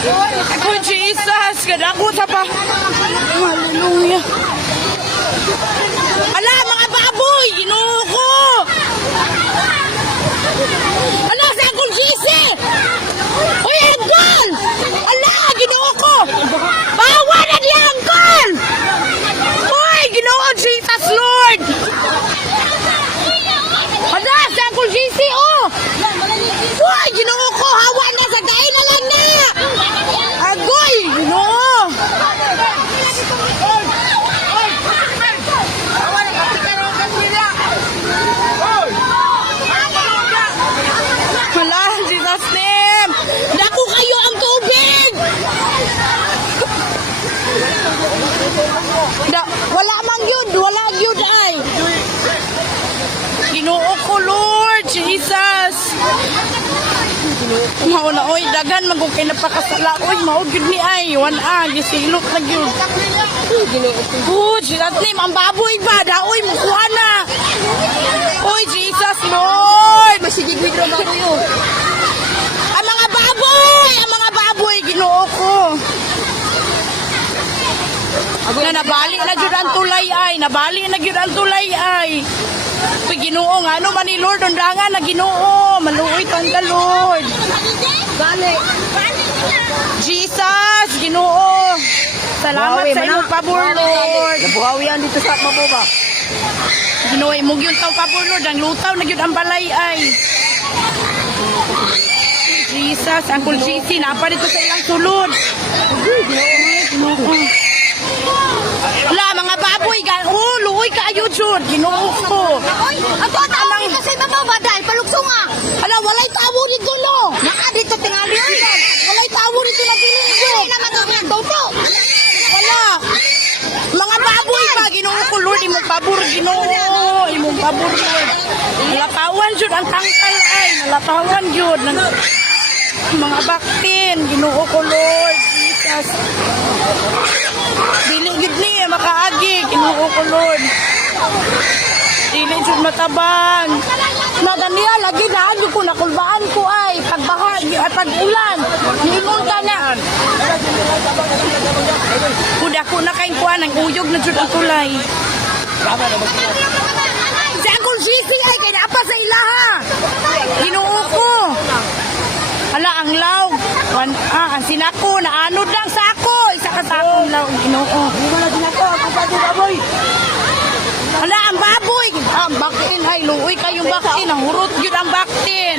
Oh, Jesus! Kailangan ko sa pa. Hallelujah. Ala! Da, wala mang yun, wala yun ay. Ginoo ko, Lord, Jesus. Mao na, oy, dagan magong kay napakasala. Oy, mao gyud ni ay, wan a, gisilok na gyud. Oh, Jesus name, ang baboy ba? Daoy, mukuha na. Oy, Jesus, Lord. Masigig withdraw ba ko? Ang mga baboy! Ang mga baboy! Ginoo ko! Na nabali na jud ang tulay ay, nabali na jud ang tulay ay. Uy, Ginoo nga ano man ni Lord undangan na Ginoo, maluoy tanda Lord. Bale. Jesus, Ginoo. Salamat Buhawi, sa imong pabor Lord. Nabuhawi yan dito sa mamo ba? Ginoo imong yun taw pabor Lord, ang lutaw na gyud ang balay ay. Jesus, ang kulsisi, napa dito sa ilang sulod. Wala, mga baboy, gan, oh, luoy ka ayo jud, ginoo ko. Oy, ako tawag kasi mamo ba dahil paluksong ah. Ala, walay tawo dito no. Naka dito tingali. Walay tawo dito na naman ng toto. Wala. Mga baboy pa, ginoo ko, Lord, imong pabor, ginoo, imong pabor, Lord. Nalatawan jud ang tangkal ay, nalatawan jud ng mga baktin, ginoo ko, Lord, Jesus. Dili gid ni makaagi, Lord. Dili jud matabang. Na Daniel, lagi daan ko nakulbaan ko ay pagbaha at pag-ulan. Niingon ka na. Kuda ko na kay kuan ang uyog na jud ang tulay. Si Uncle Sisi ay kay napa sa ilaha. Ginoo ko. Hala ang law. Ah, ang sinako na anod lang sa ako. Isa ka sa akong law. Ginoo. Hindi mo na ginako. Ako pa dito baboy. Hala ang baboy. Ah, ang baktin ay luoy kayong baktin. Ang hurot yun ang baktin.